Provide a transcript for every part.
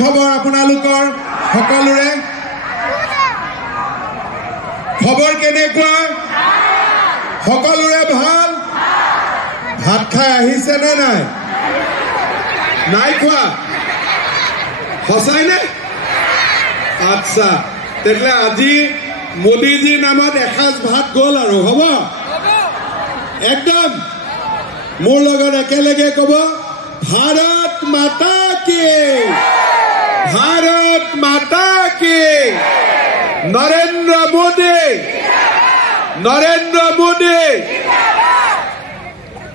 খবৰ আপোনালোকৰ সকলোৰে খবৰ কেনেকুৱা সকলোৰে ভাল ভাত খাই আহিছে নে নাই নাই খোৱা সঁচাই নে আচ্ছা তেলে আজি মোদীজীৰ নামত এসাঁজ ভাত গ'ল আৰু হ'ব একদম মোৰ লগত একেলগে ক'ব भारत माता की नरेंद्र मोदी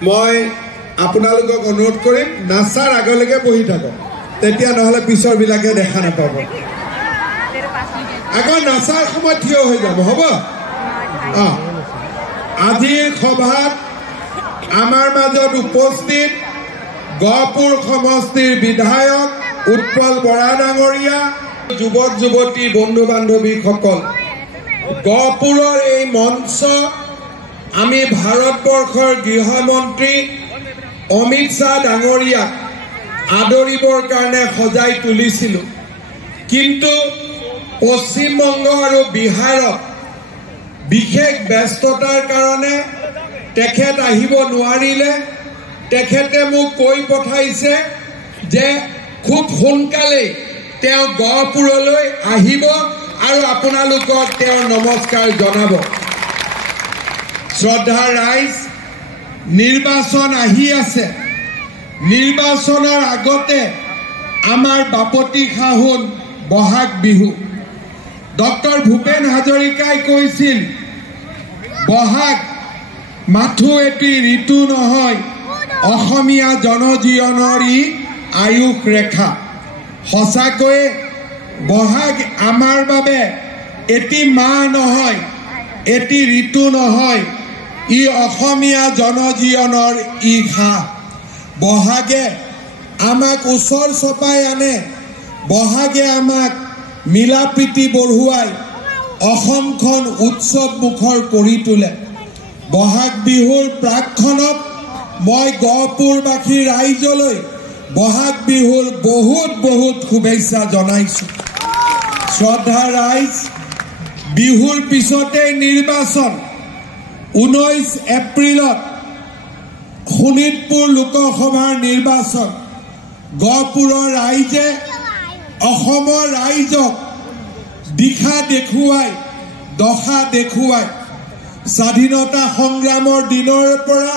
मैं আপোনালোকক অনুৰোধ কৰিম নাচাৰ আগলৈকে বহি থাকক তেতিয়া নহলে পিছৰ বিলাকে দেখা নাপাব আগৰ নাচাৰ সময় থিয় হৈ যাব হ'ব আজিৰ সভাত আমাৰ মাজত উপস্থিত গহপুৰ সমষ্টিৰ বিধায়ক উৎপল বৰা ডাঙৰীয়া যুৱক যুৱতী বন্ধু বান্ধৱীসকল গহপুৰৰ এই মঞ্চ আমি ভাৰতবৰ্ষৰ গৃহমন্ত্ৰী অমিত শাহ ডাঙৰীয়াক আদৰিবৰ কাৰণে সজাই তুলিছিল কিন্তু পশ্চিমবংগ আৰু বিহাৰত বিশেষ ব্যস্ততাৰ কাৰণে তেখেত আহিব নোৱাৰিলে তেখেতে মোক কৈ পঠাইছে যে খুব সোনকালে তেওঁ গহপুৰলৈ আহিব আৰু আপোনালোকক তেওঁ নমস্কাৰ জনাব শ্ৰদ্ধা ৰাইজ নিৰ্বাচন আহি আছে নিৰ্বাচনৰ আগতে আমাৰ বাপতি খাহুন বহাগ বিহু ডক্টৰ ভূপেন হাজৰিকাই কৈছিল বহাগ মাথো এটি ঋতু নহয় অসমীয়া জনজীৱনৰ আয়ুস ৰেখা সঁচাকৈ বহাগ আমাৰ বাবে এটি মাহ নহয় এটি ঋতু নহয় ই অসমীয়া জনজীৱনৰ ঘা বহাগে আমাক ওচৰ চপাই আনে বহাগে আমাক মিলাপ্ৰীতি বঢ়ুৱাই অসমখন উৎসৱ মুখৰ কৰি তোলে বহাগ বিহুৰ প্ৰাকক্ষণত মই গহপুৰবাসী ৰাইজলৈ বহাগ বিহুৰ বহুত বহুত শুভেচ্ছা জনাইছো শ্ৰদ্ধা ৰাইজ বিহুৰ পিছতে নিৰ্বাচন 19 এপ্ৰিলত শোণিতপুৰ লোকসভাৰ নিৰ্বাচন গহপুৰৰ ৰাইজে অসমৰ ৰাইজক দিশা দেখুৱাই দশা দেখুৱাই স্বাধীনতা সংগ্ৰামৰ দিনৰ পৰা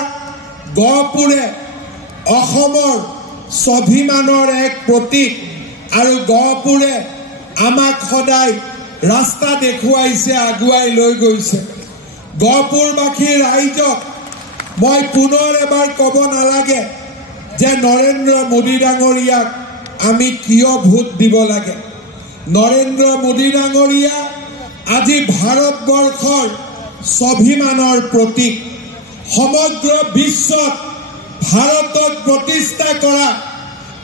গহপুৰে অসমৰ স্বাভিমানৰ এক প্ৰতীক আৰু গহপুৰে আমাক সদায় ৰাস্তা দেখুৱাইছে আগুৱাই লৈ গৈছে গহপুৰবাসী ৰাইজক মই পুনৰ এবাৰ ক'ব নালাগে যে নৰেন্দ্ৰ মোদী ডাঙৰীয়াক আমি কিয় ভোট দিব লাগে নৰেন্দ্ৰ মোদী ডাঙৰীয়া আজি ভাৰতবৰ্ষৰ স্বাভিমানৰ প্ৰতীক সমগ্ৰ বিশ্বত ভাৰতক প্ৰতিষ্ঠা কৰা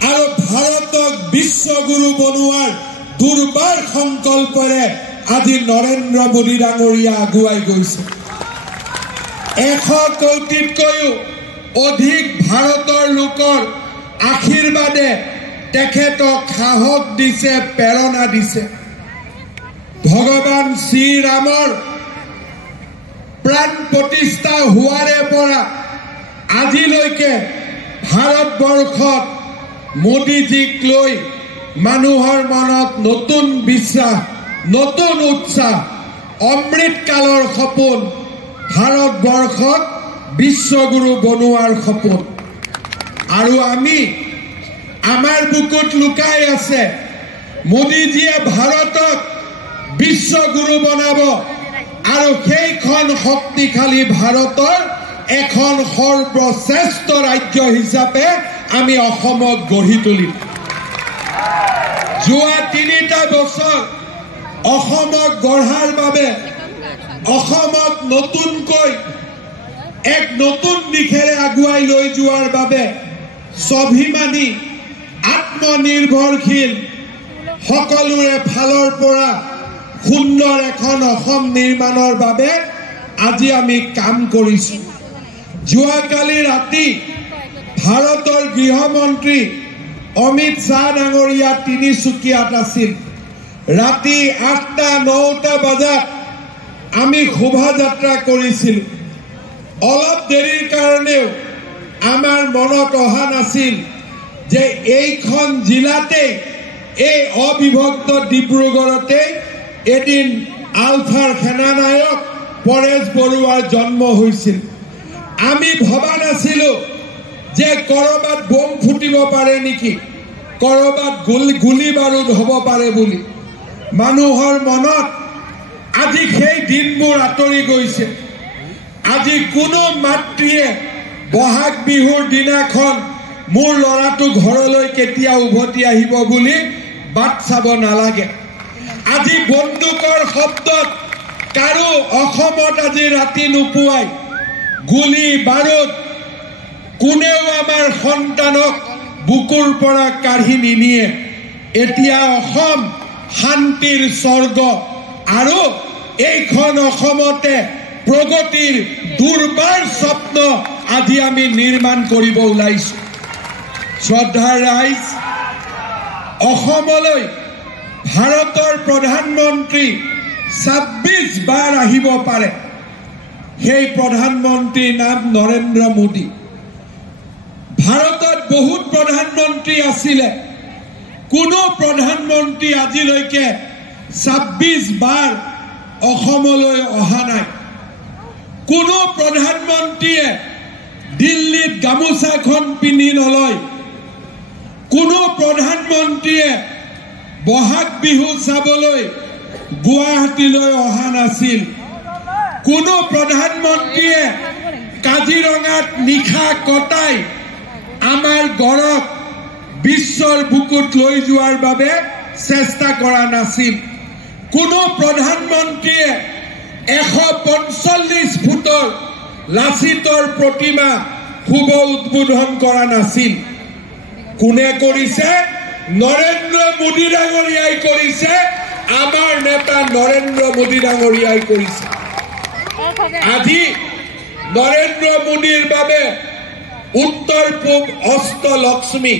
আৰু ভাৰতক বিশ্বগুৰু বনোৱাৰ দুৰ্বাৰ সংকল্পৰে আজি নৰেন্দ্ৰ মোদী ডাঙৰীয়া আগুৱাই গৈছে 100 কোটিতকৈও অধিক ভাৰতৰ লোকৰ আশীৰ্বাদে তেখেতক সাহস দিছে প্ৰেৰণা দিছে ভগৱান শ্ৰীৰামৰ প্ৰাণ প্ৰতিষ্ঠা হোৱাৰে পৰা আজিলৈকে ভাৰতবৰ্ষত মোদীজীক লৈ মানুহৰ মনত নতুন বিশ্বাস নতুন উৎসাহ অমৃতকালৰ সপোন ভাৰতবৰ্ষক বিশ্বগুৰু বনোৱাৰ সপোন আৰু আমি আমাৰ বুকুত লুকাই আছে মোদীজীয়ে ভাৰতক বিশ্বগুৰু বনাব আৰু সেইখন শক্তিশালী ভাৰতৰ এখন সৰ্বশ্ৰেষ্ঠ ৰাজ্য হিচাপে আমি অসমক গঢ়ি তুলিম যোৱা 3টা বছৰ অসমক গঢ়াৰ বাবে অসমক নতুনকৈ এক নতুন দিশেৰে আগুৱাই লৈ যোৱাৰ বাবে স্বাভিমানী আত্মনিৰ্ভৰশীল সকলোৰে ফালৰ পৰা সুন্দৰ এখন অসম নিৰ্মাণৰ বাবে আজি আমি কাম কৰিছো যোৱাকালি ৰাতি ভাৰতৰ গৃহমন্ত্ৰী অমিত শ্বাহ ডাঙৰীয়া তিনিচুকীয়াত আছিল। ৰাতি 8টা-9টা বজাত আমি শোভাযাত্ৰা কৰিছিল। অলপ দেৰিৰ কাৰণেও আমাৰ মনত অহা নাছিল যে এইখন জিলাতে এই অবিভক্ত ডিব্ৰুগড়তে এদিন আলফাৰ সেনানায়ক পৰেশ বৰুৱাৰ জন্ম হৈছিল। আমি ভবা নাছিলো যে কৰবাত বোম ফুটিব পাৰে নেকি, কৰবাত গুলি বাৰুদ হ'ব পাৰে বুলি। মানুহৰ মনত আজি সেই দিনবোৰ আঁতৰি গৈছে। আজি কোনো মাতৃয়ে বহাগ বিহুৰ দিনাখন মোৰ ল'ৰাটো ঘৰলৈ কেতিয়া উভতি আহিব বুলি বাট চাব নালাগে। আজি বন্দুকৰ শব্দত কাৰো অসমত আজি ৰাতি নোপোৱাই গুলি বাৰুদ কোনেও আমাৰ সন্তানক বুকুৰ পৰা কাঢ়ি নিনিয়ে। এতিয়া অসম শান্তিৰ স্বৰ্গ আৰু এইখন অসমতে প্ৰগতিৰ দুৰ্বাৰ স্বপ্ন আজি আমি নিৰ্মাণ কৰিব ওলাইছো। শ্ৰদ্ধাৰ ৰাইজ, অসমলৈ ভাৰতৰ প্ৰধানমন্ত্ৰী 26 বাৰ আহিব পাৰে। সেই প্ৰধানমন্ত্ৰীৰ নাম নৰেন্দ্ৰ মোদী। ভাৰতত বহুত প্ৰধানমন্ত্ৰী আছিলে, কোনো প্ৰধানমন্ত্ৰী আজিলৈকে 26 বাৰ অসমলৈ অহা নাই। কোনো প্ৰধানমন্ত্ৰীয়ে দিল্লীত গামোচাখন পিন্ধি নলয়। কোনো প্ৰধানমন্ত্ৰীয়ে বহাগ বিহু চাবলৈ গুৱাহাটীলৈ অহা নাছিল। কোনো প্ৰধানমন্ত্ৰীয়ে কাজিৰঙাত নিশা কটাই আমাৰ গড়ক বিশ্বৰ বুকুত লৈ যোৱাৰ বাবে চেষ্টা কৰা নাছিল। কোনো প্ৰধানমন্ত্ৰীয়ে 145 ফুটৰ লাচিতৰ প্ৰতিমা শুভ উদ্বোধন কৰা নাছিল। কোনে কৰিছে? নৰেন্দ্ৰ মোদী ডাঙৰীয়াই কৰিছে। আমাৰ নেতা নৰেন্দ্ৰ মোদী ডাঙৰীয়াই কৰিছে। আজি নৰেন্দ্ৰ মোদীৰ বাবে উত্তৰ পূব অষ্টলক্ষ্মী,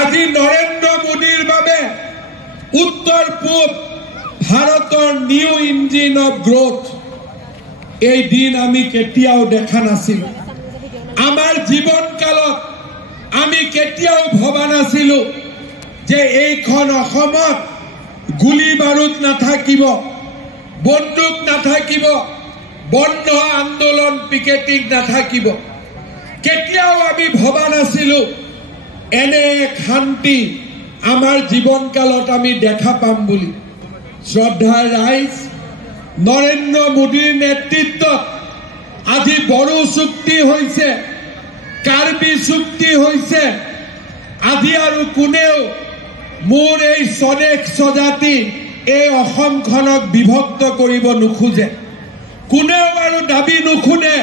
আজি নৰেন্দ্ৰ মোদীৰ বাবে উত্তৰ পূব ভাৰতৰ নিউ ইঞ্জিন অফ গ্ৰোথ। এই দিন আমি কেতিয়াও দেখা নাছিলো। আমাৰ জীৱনকালত আমি কেতিয়াও ভবা নাছিলো যে এইখন অসমত গুলি বাৰুদ নাথাকিব, বন্দুক নাথাকিব, বন্ধ আন্দোলন পিকেটিং নাথাকিব। কেতিয়াও আমি ভবা নাছিলো এনে এক শান্তি আমাৰ জীৱনকালত আমি দেখা পাম বুলি। শ্ৰদ্ধাৰ ৰাইজ, নৰেন্দ্ৰ মোদীৰ নেতৃত্বত আজি বড়ো চুক্তি হৈছে, কাৰ্বি চুক্তি হৈছে। আজি আৰু কোনেও মোৰ এই স্বদেশ স্বজাতি এই অসমখনক বিভক্ত কৰিব নোখোজে। কোনেও আৰু দাবী নুশুনে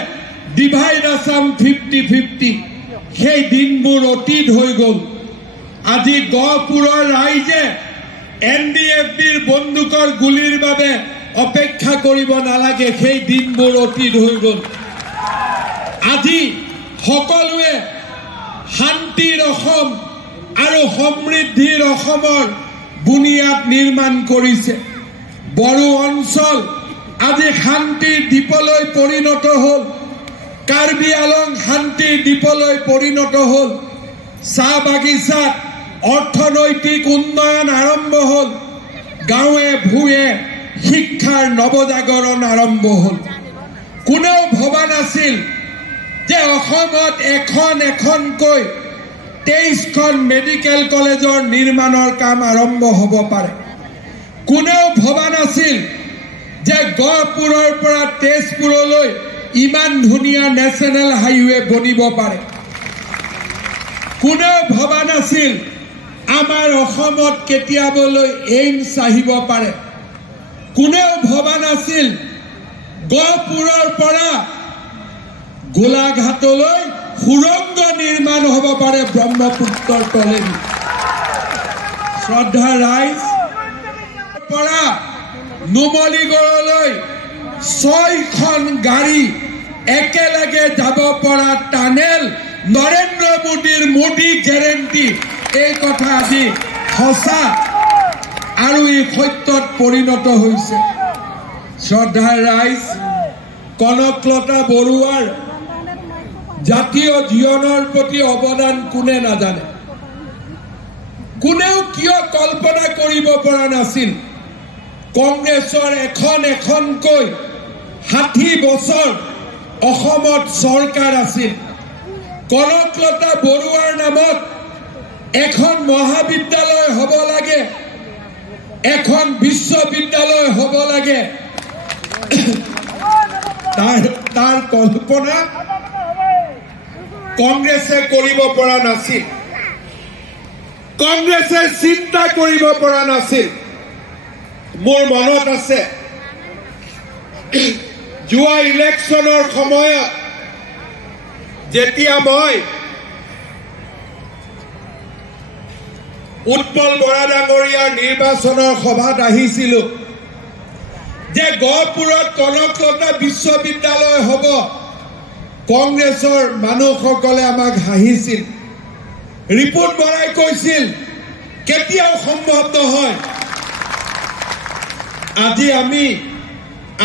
ডিভাইড আসাম 50-50। সেই দিনবোৰ অতীত হৈ গ'ল। আজি গহপুৰৰ ৰাইজে NDFBৰ বন্দুকৰ গুলিৰ বাবে অপেক্ষা কৰিব নালাগে। সেই দিনবোৰ অতীত হৈ গ'ল। আজি সকলোৱে শান্তিৰ অসম আৰু সমৃদ্ধিৰ অসমৰ বুনিয়াদ নিৰ্মাণ কৰিছে। বড়ো অঞ্চল আজি শান্তিৰ দ্বীপলৈ পৰিণত হ'ল। কাৰ্বি আলং শান্তিৰ দ্বীপলৈ পৰিণত হ'ল। চাহ বাগিচাত অৰ্থনৈতিক উন্নয়ন আৰম্ভ হ'ল। গাঁৱে ভূঞে শিক্ষাৰ নৱজাগৰণ আৰম্ভ হ'ল। কোনেও ভবা নাছিল যে অসমত এখনকৈ 23খন মেডিকেল কলেজৰ নিৰ্মাণৰ কাম আৰম্ভ হ'ব পাৰে। কোনেও ভবা নাছিল যে গহপুৰৰ পৰা তেজপুৰলৈ ইমান ধুনীয়া নেশ্যনেল হাইৱে বনিব পাৰে। কোনেও ভবা নাছিল আমাৰ অসমত কেতিয়াবলৈ এইমছ আহিব পাৰে। কোনেও ভবা নাছিল গহপুৰৰ পৰা গোলাঘাটলৈ সুৰংগ নিৰ্মাণ হ'ব পাৰে ব্ৰহ্মপুত্ৰৰ তলেদি। শ্ৰদ্ধা ৰাইজ, পৰা নুমলীগড়লৈ 6খন গাড়ী একেলগে যাব পৰা টানেল নৰেন্দ্ৰ মোদীৰ মোদী গেৰেণ্টি এই কথা আজি সঁচা আৰু ই সত্যত পৰিণত হৈছে। শ্ৰদ্ধাৰ ৰাইজ, কনকলতা বৰুৱাৰ জাতীয় জীৱনৰ প্ৰতি অৱদান কোনে নাজানে? কোনেও কিয় কল্পনা কৰিব পৰা নাছিল কংগ্ৰেছৰ এখনকৈ 60 বছৰ অসমত চৰকাৰ আছিল। কনকলতা বৰুৱাৰ নামত এখন মহাবিদ্যালয় হ'ব লাগে, এখন বিশ্ববিদ্যালয় হ'ব লাগে। তাৰ কল্পনা কংগ্ৰেছে কৰিব পৰা নাছিল, কংগ্ৰেছে চিন্তা কৰিব পৰা নাছিল। মোৰ মনত আছে যোৱা ইলেকশ্যনৰ সময়ত যেতিয়া মই উৎপল বৰা ডাঙৰীয়াৰ নিৰ্বাচনৰ সভাত আহিছিলো যে গহপুৰত কনকলতা বিশ্ববিদ্যালয় হ'ব, কংগ্ৰেছৰ মানুহসকলে আমাক হাঁহিছিল। ৰিপুণ বৰাই কৈছিল কেতিয়াও সম্ভৱ নহয়।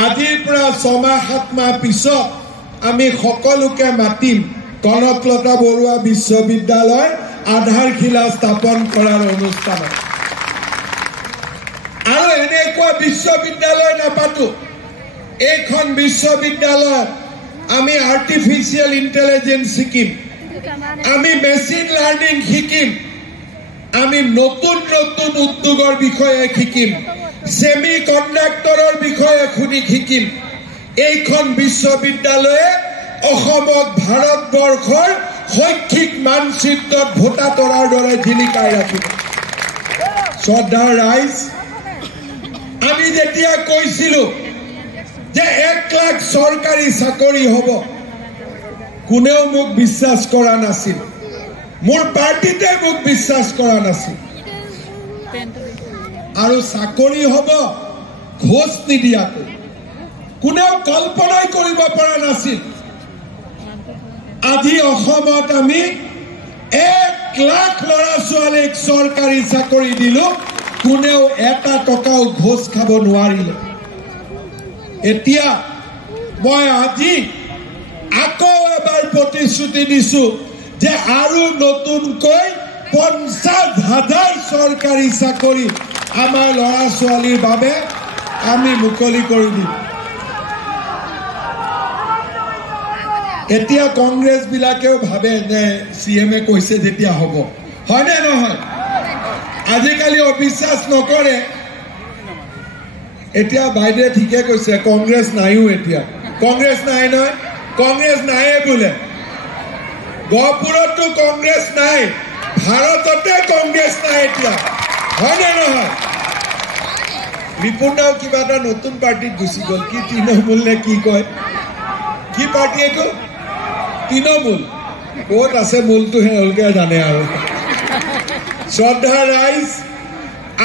আজিৰ পৰা 6-7 মাহ পিছত আমি সকলোকে মাতিম কনকলতা বৰুৱা বিশ্ববিদ্যালয় আধাৰশিলা স্থাপন কৰাৰ অনুষ্ঠানত। আৰু এনেকুৱা বিশ্ববিদ্যালয় নাপাতো, এইখন বিশ্ববিদ্যালয়ত আমি আৰ্টিফিচিয়েল ইণ্টেলিজেন্স শিকিম, আমি মেচিন লাৰ্নিং শিকিম, আমি নতুন উদ্যোগৰ বিষয়ে শিকিম, সেমি কণ্ডাক্টৰৰ বিষয়ে শিকিম। এইখন বিশ্ববিদ্যালয়ে অসমক ভাৰতবৰ্ষৰ শৈক্ষিক মানচিত্ৰত ভোটা তৰাৰ দৰে জিলিকাই ৰাখিব। শ্ৰদ্ধাৰ ৰাইজ, আমি যেতিয়া কৈছিলো যে 1 লাখ চৰকাৰী চাকৰি হ'ব, কোনেও মোক বিশ্বাস কৰা নাছিল, মোৰ পাৰ্টিতে মোক বিশ্বাস কৰা নাছিল। আৰু চাকৰি হ'ব ঘোষ নিদিয়াকৈ, কোনেও কল্পনাই কৰিব পৰা নাছিল। আজি অসমত আমি 1 লাখ ল'ৰা ছোৱালীক চৰকাৰী চাকৰি দিলো, কোনেও 1 টকাও ঘোষ খাব নোৱাৰিলে। এতিয়া মই আজি আকৌ এবাৰ প্ৰতিশ্ৰুতি দিছো যে আৰু নতুনকৈ 50,000 চৰকাৰী চাকৰি আমাৰ ল'ৰা ছোৱালীৰ বাবে আমি মুকলি কৰি দিম। এতিয়া কংগ্ৰেছ বিলাকেও ভাবে যে CM কৈছে যেতিয়া হ'ব, হয়নে নহয়? আজিকালি অবিশ্বাস নকৰে। এতিয়া বাইদেৱে ঠিকে কৈছে, কংগ্ৰেছ নাইও এতিয়া। কংগ্ৰেছ নাই নহয়, কংগ্ৰেছ নাইয়ে বোলে। গহপুৰতো কংগ্ৰেছ নাই, ভাৰততে কংগ্ৰেছ নাই এতিয়া, হয়নে নহয়? ৰিপুণাও কিবা এটা নতুন পাৰ্টিত গুচি গ'ল, কি তৃণমূল নে কি কয়, কি পাৰ্টি এইটো? তৃণমূল। ক'ত আছে মূলটো তেওঁলোকে জানে আৰু। শ্ৰদ্ধাৰ ৰাইজ,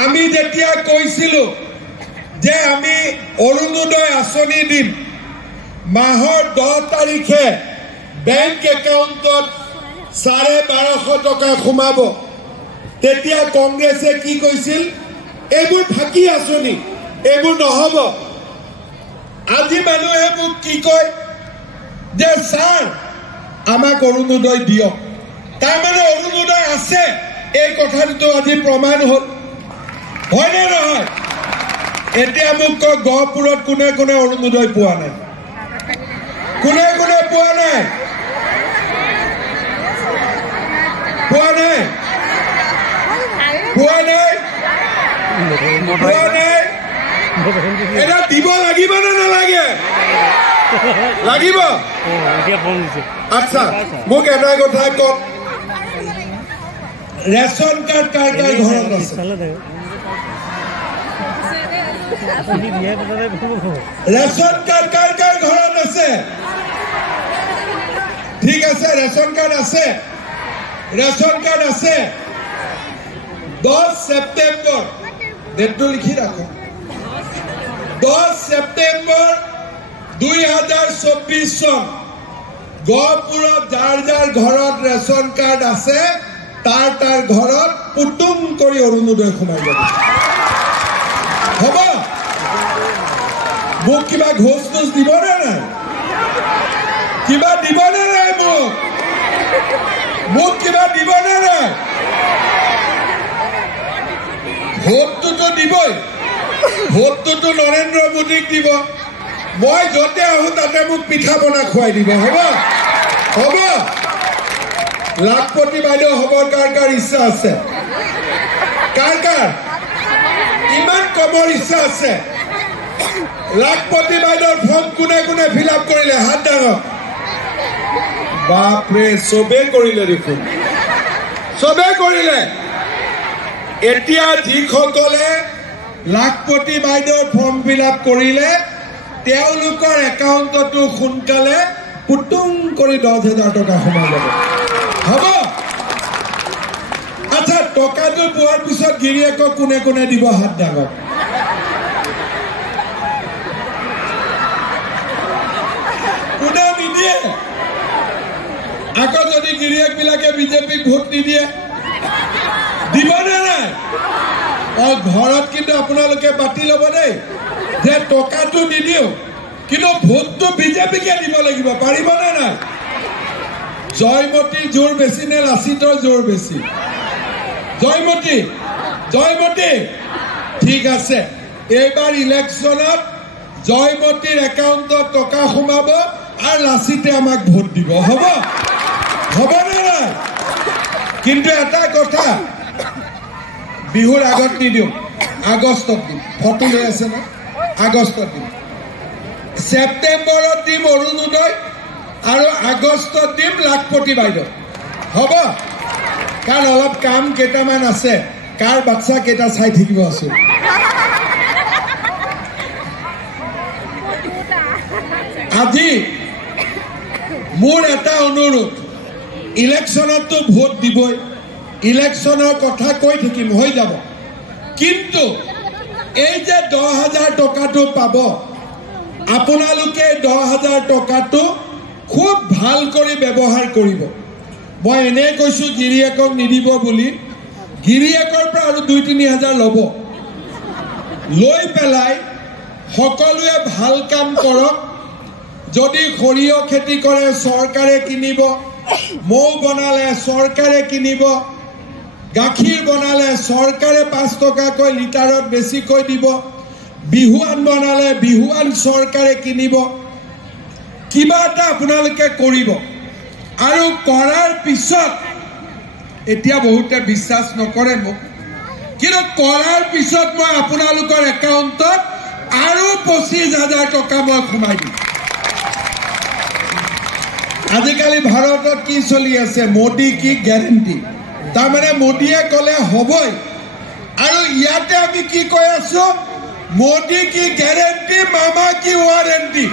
আমি যেতিয়া কৈছিলো যে আমি অৰুণোদয় আঁচনি দিম, মাহৰ 10 তাৰিখে বেংক একাউণ্টত 1250 টকা সোমাব, তেতিয়া কংগ্ৰেছে কি কৈছিল? এইবোৰ ফাঁকি আঁচনি, এইবোৰ নহ'ব। আজি মানুহে মোক কি কয় যে ছাৰ আমাক অৰুণোদয় দিয়ক, তাৰমানে অৰুণোদয় আছে, এই কথাটো আজি প্ৰমাণ হ'ল, হয়নে নহয়? এতিয়া মোক কয় গহপুৰত কোনে কোনে অৰুণোদয় পোৱা নাই? কোনে কোনে পোৱা নাই? পোৱা নাই? পোৱা নাই? পোৱা নাই? এটা দিব লাগিব নে নালাগে? লাগিব। আচ্ছা, মোক এটা কথা কওক, ৰেচন কাৰ্ড কাৰ কাৰ ঘৰত আছে? ৰেচন কাৰ্ড কাৰ কাৰ ঘৰত আছে? ঠিক আছে, ৰেচন কাৰ্ড আছে, ৰেচন কাৰ্ড আছে। 10 ছেপ্টেম্বৰ, ডেটটো লিখি ৰাখো, 10 ছেপ্টেম্বৰ 2024 চন, গহপুৰত যাৰ যাৰ ঘৰত ৰেচন কাৰ্ড আছে তাৰ ঘৰত পুতুং কৰি অৰুণোদয় সোমাই যাব হ'ব মোক কিবা ঘোষ টোচ দিবনে নাই কিবা দিবনে নাই মোক কিবা দিবনে নাই ভোটটোতো দিবই ভোটটোতো নৰেন্দ্ৰ মোদীক দিব মই যতে আহোঁ তাতে মোক পিঠা বনা খুৱাই দিব হ'ব হ'ব লাখপতি বাইদেউ হ'ব কাৰ ইচ্ছা আছে কাৰ ইমান কমৰ ইচ্ছা আছে লাখপতি বাইদেউৰ ফৰ্ম কোনে ফিল আপ কৰিলে হাত ডাঙৰ বাপৰে চবে কৰিলে দেখোন চবে কৰিলে এতিয়া যিসকলে লাখপতি বাইদেউৰ ফৰ্ম ফিল আপ কৰিলে তেওঁলোকৰ একাউণ্টতো সোনকালে পুতুং কৰি 10,000 টকা সোমাই যাব হ'ব আচ্ছা টকাটো পোৱাৰ পিছত গিৰিয়েকক কোনে দিব হাত ডাঙৰ কোনে নিদিয়ে আকৌ যদি গিৰিয়েক বিলাকে বিজেপিক ভোট নিদিয়ে দিবনে নাই ঘৰত কিন্তু আপোনালোকে পাতি ল'ব দেই যে টকাটো নিদিও কিন্তু ভোটটো বিজেপিকে দিব লাগিব পাৰিবনে নাই জয়মতীৰ জোৰ বেছি নে লাচিতৰ জোৰ বেছি জয়মতী ঠিক আছে এইবাৰ ইলেকশ্যনত জয়মতীৰ একাউণ্টত টকা সোমাব আৰু লাচিতে আমাক ভোট দিব হ'বনে নাই কিন্তু এটা কথা বিহুৰ আগত নিদিওঁ আগষ্টত দিম ফটো লৈ আছে না আগষ্টত দিম ছেপ্টেম্বৰত দিম অৰুণোদয় আৰু আগষ্টত দিম লাখপতি বাইদেউ হ'ব কাৰণ অলপ কাম কেইটামান আছে কাৰ বাচ্চা কেইটা চাই থাকিব আছো আজি মোৰ এটা অনুৰোধ ইলেকশ্যনতো ভোট দিবই ইলেকশ্যনৰ কথা কৈ থাকিম হৈ যাব কিন্তু এই যে 10,000 টকাটো পাব আপোনালোকে 10,000 টকাটো খুব ভাল কৰি ব্যৱহাৰ কৰিব মই এনে কৈছো গিৰিয়েকক নিদিব বুলি গিৰিয়েকৰ পৰা আৰু 2-3,000 ল'ব লৈ পেলাই সকলোৱে ভাল কাম কৰক যদি সৰিয়হ খেতি কৰে চৰকাৰে কিনিব মৌ বনালে চৰকাৰে কিনিব গাখীৰ বনালে চৰকাৰে 5 টকাকৈ লিটাৰত বেছিকৈ দিব বিহুৱান বনালে বিহুৱান চৰকাৰে কিনিব কিবা এটা আপোনালোকে কৰিব আৰু কৰাৰ পিছত এতিয়া বহুতে বিশ্বাস নকৰে মোক কিন্তু কৰাৰ পিছত মই আপোনালোকৰ একাউণ্টত আৰু 25,000 টকা মই সোমাই দিম আজিকালি ভাৰতত কি চলি আছে মোদী কি গ্যাৰেণ্টি তাৰমানে মোদীয়ে ক'লে হ'বই আৰু ইয়াতে আমি কি কৈ আছো মোদী কি গ্যাৰেণ্টি মামা কি ৱাৰেণ্টি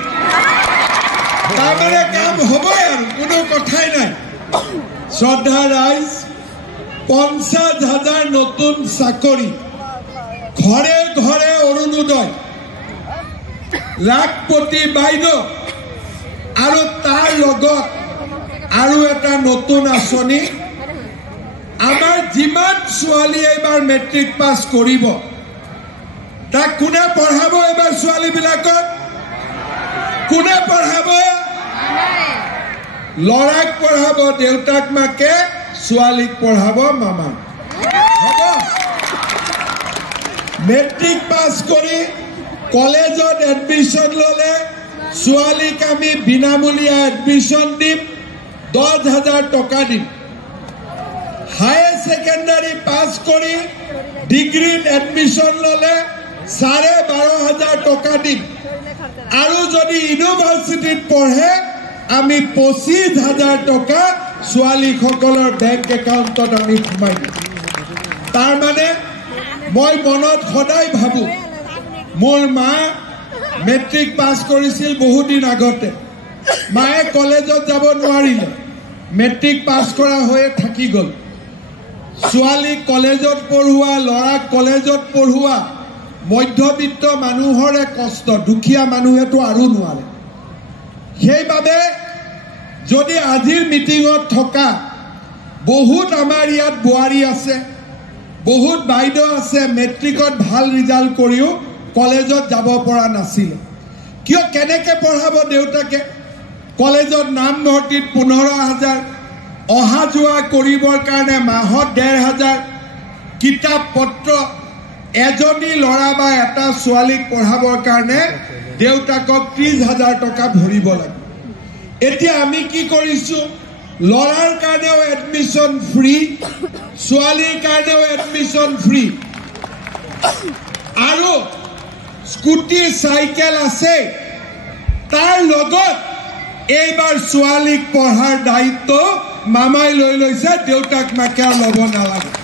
তাৰমানে কাম হ'বই আৰু কোনো কথাই নাই শ্ৰদ্ধা ৰাইজ 50,000 নতুন চাকৰি ঘৰে ঘৰে অৰুণোদয় লাখপতি বাইদেউ আৰু তাৰ লগত আৰু এটা নতুন আঁচনি আমাৰ যিমান ছোৱালী এইবাৰ মেট্ৰিক পাছ কৰিব তাক কোনে পঢ়াব এইবাৰ ছোৱালীবিলাকক কোনে পঢ়াব ল'ৰাক পঢ়াব দেউতাক মাকে ছোৱালীক পঢ়াব মামা হ'ব মেট্ৰিক পাছ কৰি কলেজত এডমিশ্যন ল'লে ছোৱালীক আমি বিনামূলীয়া এডমিশ্যন দিম 10,000 টকা দিম হায়াৰ ছেকেণ্ডাৰী পাছ কৰি ডিগ্ৰীত এডমিশ্যন ল'লে 12,500 টকা দিম আৰু যদি ইউনিভাৰ্চিটিত পঢ়ে আমি 25,000 টকা ছোৱালীসকলৰ বেংক একাউণ্টত আমি সোমাই দিম তাৰমানে মই মনত সদায় ভাবোঁ মোৰ মা মেট্ৰিক পাছ কৰিছিল বহুদিন আগতে মায়ে কলেজত যাব নোৱাৰিলে মেট্ৰিক পাছ কৰা হৈয়ে থাকি গ'ল ছোৱালীক কলেজত পঢ়ুৱা ল'ৰাক কলেজত পঢ়ুৱা মধ্যবিত্ত মানুহৰে কষ্ট দুখীয়া মানুহেতো আৰু নোৱাৰে সেইবাবে যদি আজিৰ মিটিঙত থকা বহুত আমাৰ ইয়াত বোৱাৰী আছে, বহুত বাইদেউ আছে মেট্ৰিকত ভাল ৰিজাল্ট কৰিও কলেজত যাব পৰা নাছিলে। কিয়? কেনেকৈ পঢ়াব দেউতাকে? কলেজত নামভৰ্তিত 15,000, অহা যোৱা কৰিবৰ কাৰণে মাহত 1,500, কিতাপ পত্ৰ, এজনী ল'ৰা বা এটা ছোৱালীক পঢ়াবৰ কাৰণে দেউতাকক 30,000 টকা ভৰিব লাগে। এতিয়া আমি কি কৰিছোঁ? ল'ৰাৰ কাৰণেও এডমিশ্যন ফ্ৰী, ছোৱালীৰ কাৰণেও এডমিশ্যন ফ্ৰী, আৰু স্কুটি চাইকেল আছে। তাৰ লগত এইবাৰ ছোৱালীক পঢ়াৰ দায়িত্ব মামাই লৈ লৈছে, দেউতাক মাকে ল'ব নালাগে।